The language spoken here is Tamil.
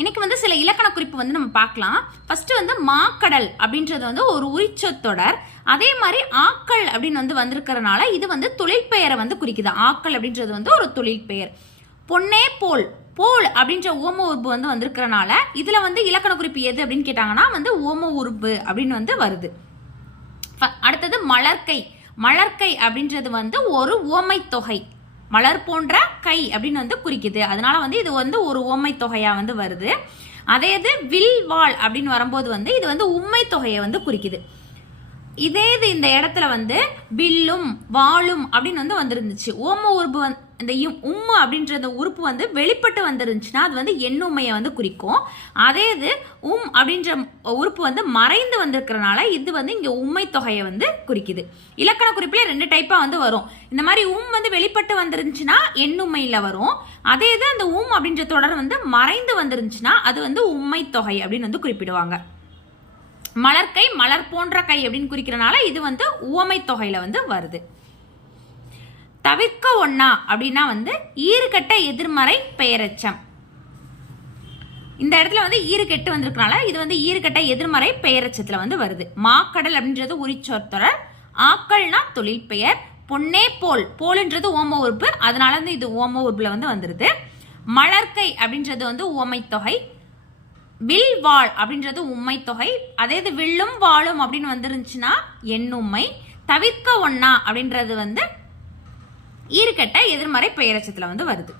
இன்னைக்கு வந்து சில இலக்கண குறிப்பு வந்து நம்ம பார்க்கலாம். ஃபர்ஸ்ட் வந்து மாக்கடல் அப்படின்றது வந்து ஒரு உரிச்சொத்தொடர். அதே மாதிரி ஆக்கள் அப்படின்னு வந்து வந்திருக்கிறனால இது வந்து தொழிற்பெயரை வந்து குறிக்குது. ஆக்கள் அப்படின்றது வந்து ஒரு தொழிற்பெயர். பொன்னே போல் போல் அப்படின்ற ஓம உறுப்பு வந்து வந்திருக்கிறனால இதுல வந்து இலக்கண குறிப்பு எது அப்படின்னு கேட்டாங்கன்னா வந்து ஓம உறுப்பு அப்படின்னு வந்து வருது. அடுத்தது மலர்க்கை. மலர்க்கை அப்படின்றது வந்து ஒரு ஓமை தொகை. மலர் போன்ற கை அப்படின்னு வந்து குறிக்குது. அதனால வந்து இது வந்து ஒரு ஓமை தொகையா வந்து வருது. அதே இது வில் வாள் அப்படின்னு வரும்போது வந்து இது வந்து உண்மை தொகையை வந்து குறிக்குது. இதே இது இந்த இடத்துல வந்து வில்லும் வாளும் அப்படின்னு வந்து வந்துருந்துச்சு. ஓம உறுப்பு இந்த உம்மு அப்படின்ற உறுப்பு வந்து வெளிப்பட்டு வந்துருந்துச்சுன்னா அது வந்து எண்ணுமையை வந்து குறிக்கும். அதே இது அப்படின்ற உறுப்பு வந்து மறைந்து வந்திருக்கிறனால இது வந்து இங்க உண்மை தொகையை வந்து குறிக்குது. இலக்கண குறிப்புல 2 டைப்பா வந்து வரும். இந்த மாதிரி வந்து வெளிப்பட்டு வந்துருந்துச்சுன்னா எண்ணுமையில வரும். அதே இது அந்த அப்படின்ற தொடர் வந்து மறைந்து வந்துருந்துச்சுன்னா அது வந்து உண்மை தொகை அப்படின்னு வந்து குறிப்பிடுவாங்க. மலர்க்கை மலர் போன்ற கை அப்படின்னு குறிக்கிறனால இது வந்து உவமை தொகையில வந்து வருது. தவிர்க்க ஒண்ணா அப்படின்னா வந்து ஈறுகட்ட எதிர்மறை பெயரெச்சம். இந்த இடத்துல வந்து ஈறுகெட்டு வந்திருக்கனால இது வந்து ஈறுகட்ட எதிர்மறை பெயரெச்சத்துல வந்து வருது. மாக்கடல் அப்படின்றது உரிச்சொற்றொடர். ஆக்கள்னா தொழில் பெயர். பொன்னே போல் போல்ன்றது ஓம உறுப்பு. அதனால வந்து இது ஓம உறுப்புல வந்து வந்துருது. மலர்க்கை அப்படின்றது வந்து உவமை தொகை. வில் வாள் அப்படின்றது உண்மை தொகை. அதே இது வில்லும் வாளும் அப்படின்னு வந்துருந்துச்சுன்னா எண்ணுமை. தவிர்க்க ஒண்ணா அப்படின்றது வந்து ஈறுகட்ட எதிர்மறை பெயரெச்சத்துல வந்து வருது.